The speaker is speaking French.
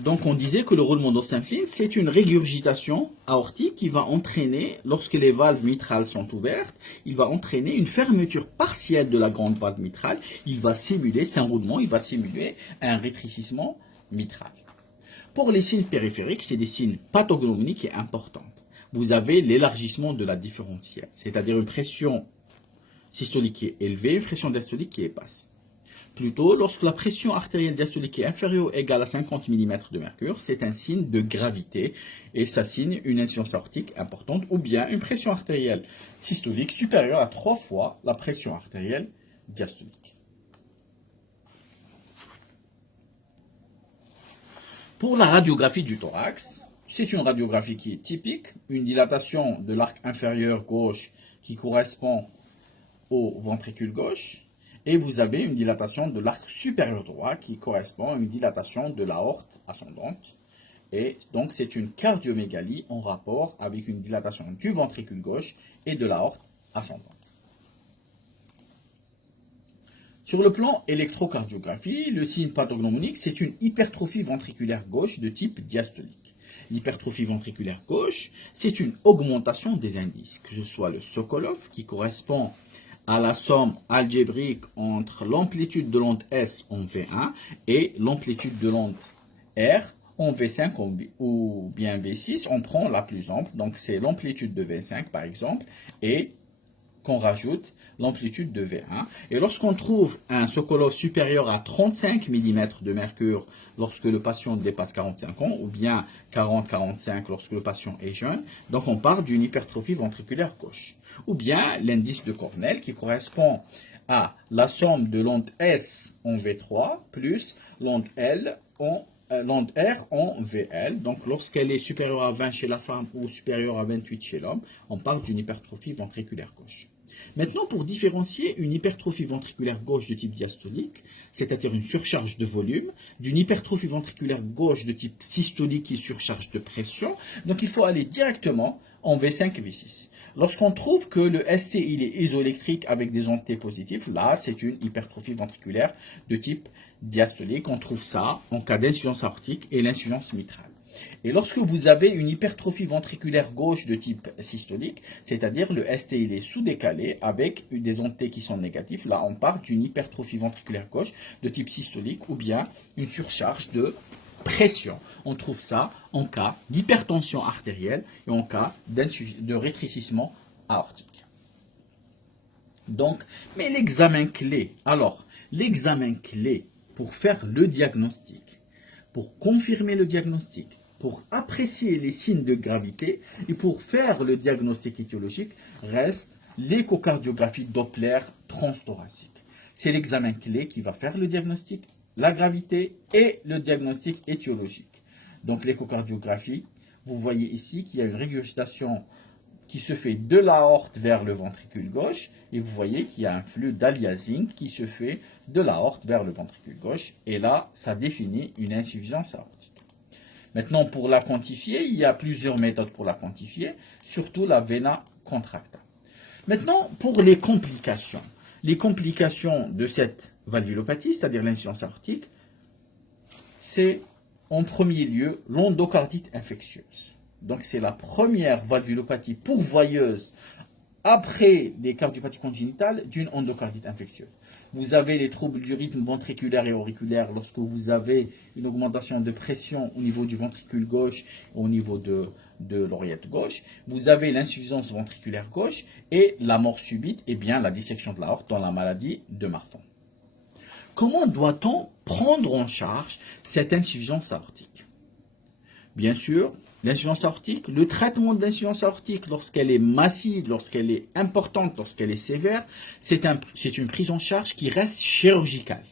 Donc on disait que le roulement d'Ostenfeld, c'est une régurgitation aortique qui va entraîner, lorsque les valves mitrales sont ouvertes, il va entraîner une fermeture partielle de la grande valve mitrale. Il va simuler, c'est un roulement, il va simuler un rétrécissement mitral. Pour les signes périphériques, c'est des signes pathognomoniques et importants. Vous avez l'élargissement de la différentielle, c'est-à-dire une pression systolique qui est élevée, une pression diastolique qui est basse. Plutôt, lorsque la pression artérielle diastolique est inférieure ou égale à 50 mm de mercure, c'est un signe de gravité et ça signe une insuffisance aortique importante ou bien une pression artérielle systolique supérieure à 3 fois la pression artérielle diastolique. Pour la radiographie du thorax, c'est une radiographie qui est typique, une dilatation de l'arc inférieur gauche qui correspond au ventricule gauche. Et vous avez une dilatation de l'arc supérieur droit qui correspond à une dilatation de l'aorte ascendante. Et donc c'est une cardiomégalie en rapport avec une dilatation du ventricule gauche et de l'aorte ascendante. Sur le plan électrocardiographie, le signe pathognomonique, c'est une hypertrophie ventriculaire gauche de type diastolique. L'hypertrophie ventriculaire gauche, c'est une augmentation des indices, que ce soit le Sokolov qui correspond à la somme algébrique entre l'amplitude de l'onde S en V1 et l'amplitude de l'onde R en V5 ou bien V6. On prend la plus ample, donc c'est l'amplitude de V5 par exemple, et qu'on rajoute l'amplitude de V1. Et lorsqu'on trouve un Sokolov supérieur à 35 mm de mercure lorsque le patient dépasse 45 ans, ou bien 40-45 lorsque le patient est jeune, donc on parle d'une hypertrophie ventriculaire gauche. Ou bien l'indice de Cornell qui correspond à la somme de l'onde S en V3 plus l'onde R en VL. Donc lorsqu'elle est supérieure à 20 chez la femme ou supérieure à 28 chez l'homme, on parle d'une hypertrophie ventriculaire gauche. Maintenant, pour différencier une hypertrophie ventriculaire gauche de type diastolique, c'est-à-dire une surcharge de volume, d'une hypertrophie ventriculaire gauche de type systolique qui est surcharge de pression, donc il faut aller directement en V5 et V6. Lorsqu'on trouve que le ST il est isoélectrique avec des ondes T positifs, là c'est une hypertrophie ventriculaire de type diastolique. On trouve ça en cas d'insuffisance aortique et l'insuffisance mitrale. Et lorsque vous avez une hypertrophie ventriculaire gauche de type systolique, c'est-à-dire le ST il est sous-décalé avec des ondes T qui sont négatives, là on parle d'une hypertrophie ventriculaire gauche de type systolique ou bien une surcharge de pression. On trouve ça en cas d'hypertension artérielle et en cas de rétrécissement aortique. Donc, mais l'examen clé, alors l'examen clé pour faire le diagnostic, pour confirmer le diagnostic, pour apprécier les signes de gravité et pour faire le diagnostic étiologique reste l'échocardiographie Doppler transthoracique. C'est l'examen clé qui va faire le diagnostic, la gravité et le diagnostic étiologique. Donc l'échocardiographie, vous voyez ici qu'il y a une régurgitation qui se fait de l'aorte vers le ventricule gauche et vous voyez qu'il y a un flux d'aliasing qui se fait de l'aorte vers le ventricule gauche et là, ça définit une insuffisance aortique. Maintenant, pour la quantifier, il y a plusieurs méthodes pour la quantifier, surtout la vena contracta. Maintenant, pour les complications de cette valvulopathie, c'est-à-dire l'insuffisance aortique, c'est en premier lieu l'endocardite infectieuse. Donc c'est la première valvulopathie pourvoyeuse après les cardiopathies congénitales d'une endocardite infectieuse. Vous avez les troubles du rythme ventriculaire et auriculaire lorsque vous avez une augmentation de pression au niveau du ventricule gauche, au niveau de l'oreillette gauche. Vous avez l'insuffisance ventriculaire gauche et la mort subite, et bien la dissection de l'aorte dans la maladie de Marfan. Comment doit-on prendre en charge cette insuffisance aortique? Bien sûr, l'insuffisance aortique, le traitement de l'insuffisance aortique lorsqu'elle est massive, lorsqu'elle est importante, lorsqu'elle est sévère, c'est une prise en charge qui reste chirurgicale.